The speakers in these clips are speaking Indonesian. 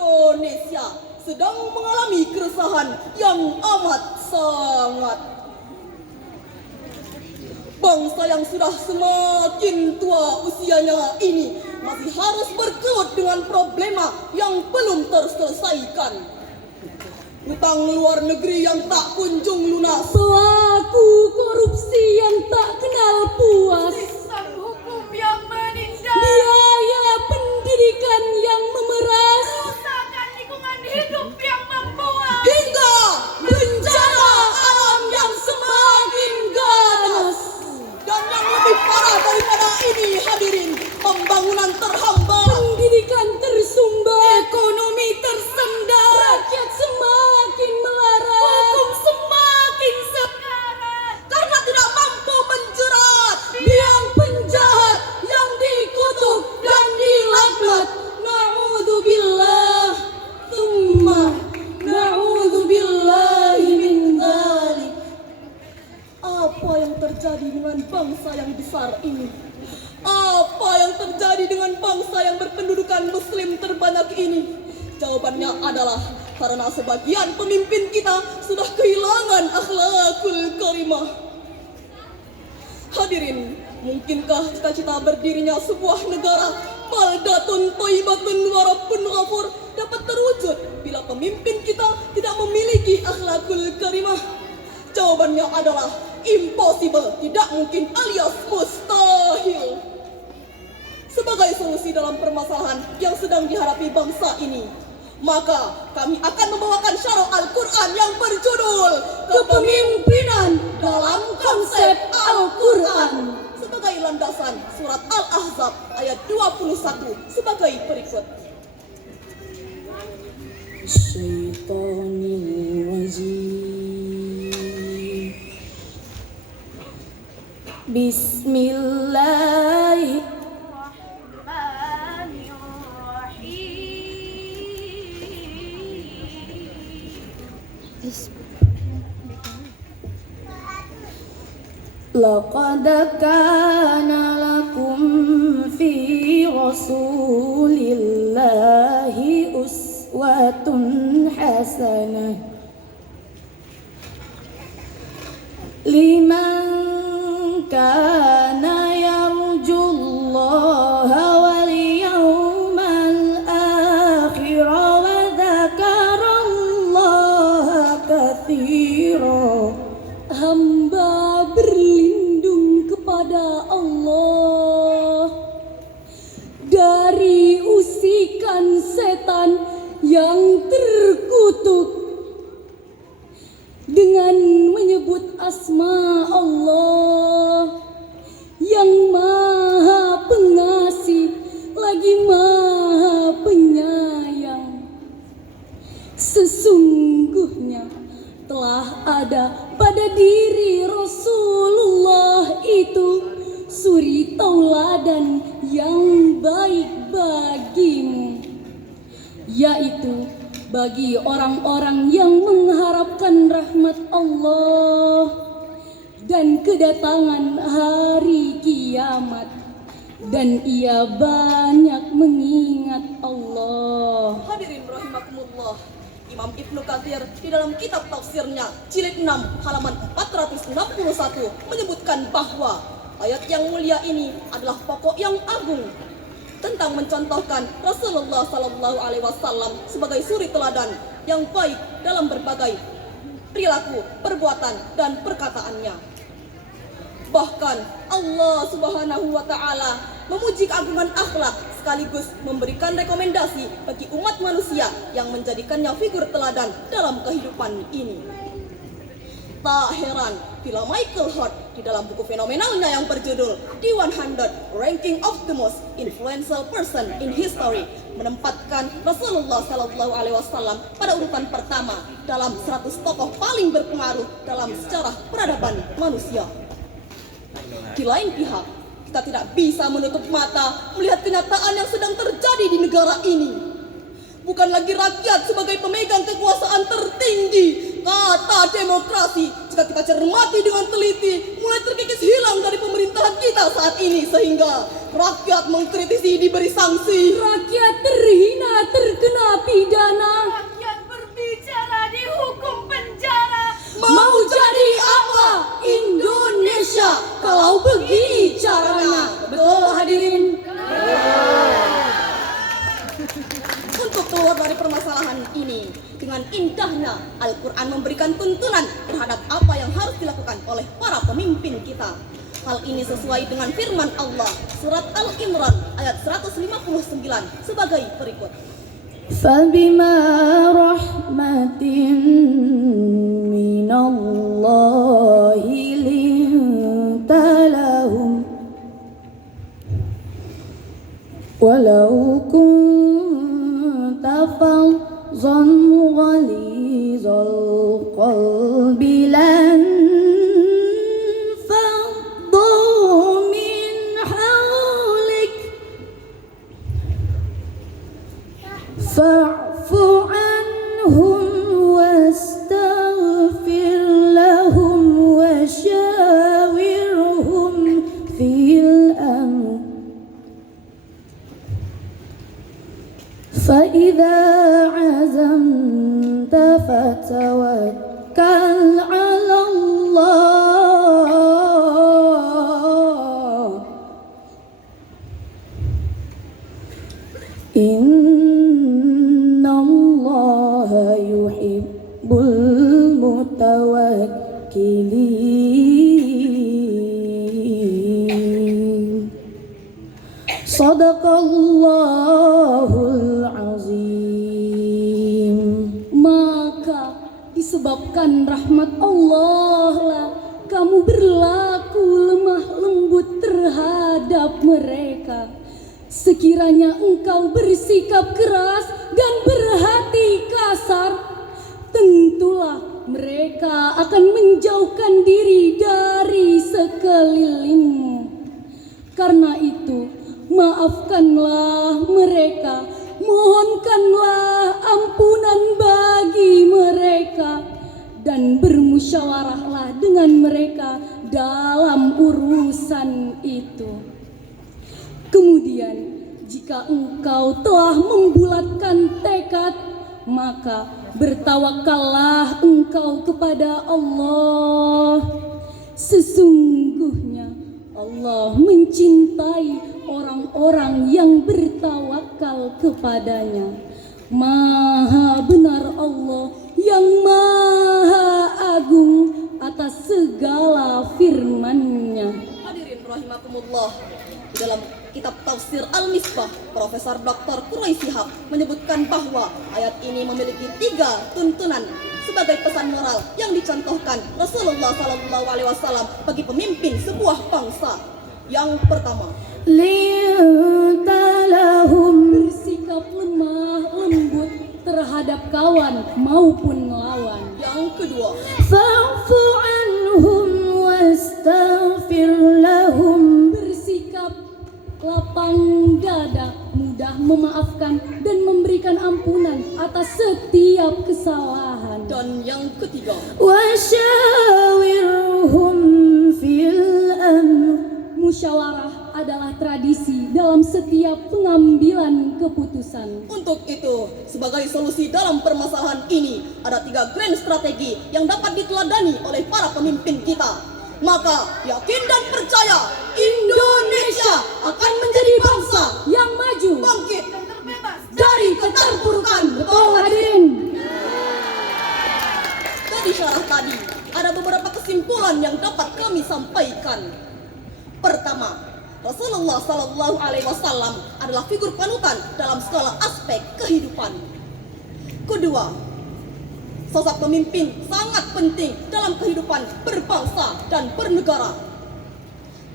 Indonesia sedang mengalami keresahan yang amat sangat. Bangsa yang sudah semakin tua usianya ini masih harus bergelut dengan problema yang belum terselesaikan. Utang luar negeri yang tak kunjung lunas, pelaku korupsi yang tak kenal puas, sistem hukum yang menindas, biaya pendidikan yang memeras, kerusakan lingkungan hidup yang membuat, hingga bencana alam yang semakin ganas. Dan yang lebih parah daripada ini, hadirin, pembangunan terhambat, pendidikan tersumbat, ekonomi tersendat, rakyat semakin melarat, hukum semakin sekarat, karena tidak mampu menjerat biang penjahat yang dikutuk dan dilaknat. Na'udzubillah, tsumma na'udzubillahi min dzalik. Apa yang terjadi dengan bangsa yang besar ini? Apa yang terjadi dengan bangsa yang berpendudukan muslim terbanyak ini? Jawabannya adalah karena sebagian pemimpin kita sudah kehilangan akhlakul karimah. Hadirin, mungkinkah cita-cita berdirinya sebuah negara baldatun thayyibatun wa rabbun ghafur dapat terwujud bila pemimpin kita tidak memiliki akhlakul karimah? Jawabannya adalah impossible, tidak mungkin alias mustahil. Sebagai solusi dalam permasalahan yang sedang dihadapi bangsa ini, maka kami akan membawakan syarah Al-Quran yang berjudul Kepemimpinan dalam konsep Al-Quran sebagai landasan surat Al-Ahzab ayat 21 sebagai berikut. Syaitanirrajim. Bismillahirrahmanirrahim. Laqad kana lakum fi rasulillahi uswatun hasanah liman kana yarjullaha wal yawmal akhir wa dzakarallaha katsira. Hamba berlindung kepada Allah dari usikan setan yang terkutuk dengan menyebut asma Allah yang maha pengasih lagi maha penyayang. Sesungguhnya telah ada pada diri Rasulullah itu suri tauladan yang baik bagimu, yaitu bagi orang-orang yang mengharapkan rahmat Allah dan kedatangan hari kiamat, dan ia banyak mengingat Allah. Hadirin rahimakumullah, Imam Ibnu Katsir di dalam kitab tafsirnya jilid 6 halaman 461 menyebutkan bahwa ayat yang mulia ini adalah pokok yang agung tentang mencontohkan Rasulullah Sallallahu Alaihi Wasallam sebagai suri teladan yang baik dalam berbagai perilaku, perbuatan, dan perkataannya. Bahkan Allah Subhanahu wa Ta'ala memuji keagungan akhlak sekaligus memberikan rekomendasi bagi umat manusia yang menjadikannya figur teladan dalam kehidupan ini. Tak heran bila Michael Hort di dalam buku fenomenalnya yang berjudul The 100 Ranking of the Most Influential Person in History menempatkan Rasulullah Sallallahu Alaihi Wasallam pada urutan pertama dalam 100 tokoh paling berpengaruh dalam sejarah peradaban manusia. Di lain pihak, kita tidak bisa menutup mata melihat kenyataan yang sedang terjadi di negara ini. Bukan lagi rakyat sebagai pemegang kekuasaan tertinggi. Kata demokrasi, jika kita cermati dengan teliti, mulai terkikis hilang dari pemerintahan kita saat ini, sehingga rakyat mengkritisi diberi sanksi. Rakyat terhina terkena pidana. Rakyat berbicara dihukum penjara. Mau jadi apa Indonesia kalau begini caranya? Betul hadirin? Untuk keluar dari permasalahan ini, dengan indahnya Al-Quran memberikan tuntunan terhadap apa yang harus dilakukan oleh para pemimpin kita. Hal ini sesuai dengan firman Allah surat Al-Imran ayat 159 sebagai berikut. فَبِمَا رَحْمَةٍ مِّنَ اللَّهِ لِنتَ لَهُمْ وَلَوْ كُنتَ فَظًّا غَلِيظَ الْقَلْبِ لَانفَضُّوا مِنْ حَوْلِكَ فاعف عنهم واستغفر لهم وشاورهم في الأمر فإذا عزمت فتوكل على الله إن الله يحب المتوكلين صدق الله العظيم. Maka disebabkan rahmat Allah lah kamu berlaku lemah lembut terhadap mereka. Sekiranya engkau bersikap keras dan berhati kasar, tentulah mereka akan menjauhkan diri dari sekelilingmu. Karena itu, maafkanlah mereka, mohonkanlah ampunan bagi mereka, dan bermusyawarahlah dengan mereka dalam urusan itu. Kemudian, jika engkau telah membulatkan tekad, maka bertawakallah engkau kepada Allah. Sesungguhnya Allah mencintai orang-orang yang bertawakal kepadanya. Maha benar Allah yang maha agung atas segala firman-Nya. Hadirin rahimakumullah, di dalam kitab tafsir Al-Misbah, Profesor Dr. Quraish Shihab menyebutkan bahwa ayat ini memiliki 3 tuntunan sebagai pesan moral yang dicontohkan Rasulullah SAW bagi pemimpin sebuah bangsa. Yang pertama, bersikap lemah lembut terhadap kawan maupun lawan. yang kedua, Fa'fu anhum wastaghfir lahum, bersikap lapang dada, mudah memaafkan dan memberikan ampunan atas setiap kesalahan. dan yang ketiga, Wasyawirhum fil amr, musyawarah adalah tradisi dalam setiap pengambilan keputusan. untuk itu, sebagai solusi dalam permasalahan ini, ada 3 grand strategi yang dapat diteladani oleh para pemimpin kita. Maka, yakin dan percaya, Indonesia akan menjadi bangsa Yang maju bangkit Dan terbebas dari keterpurukan. betul hadirin. Dari syarah tadi, ada beberapa kesimpulan yang dapat kami sampaikan. Pertama, Rasulullah SAW adalah figur panutan dalam segala aspek kehidupan. Kedua, sosok pemimpin sangat penting dalam kehidupan berbangsa dan bernegara.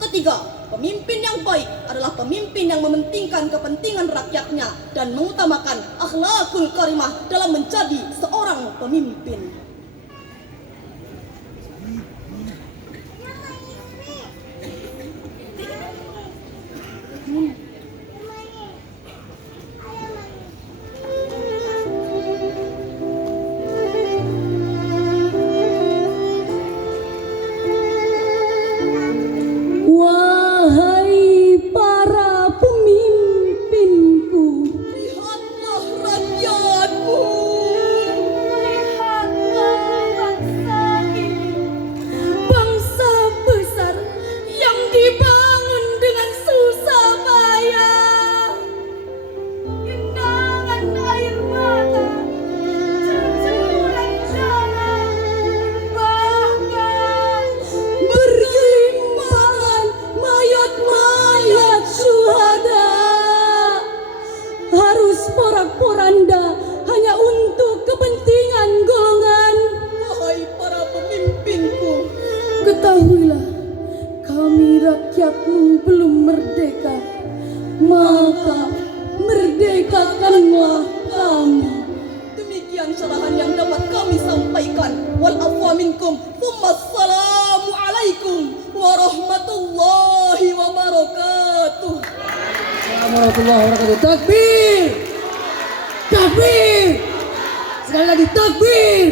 Ketiga, pemimpin yang baik adalah pemimpin yang mementingkan kepentingan rakyatnya dan mengutamakan akhlakul karimah dalam menjadi seorang pemimpin. Wahai para warahmatullahi wabarakatuh. Takbir! Takbir! Sekali lagi takbir!